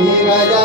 Ramaya.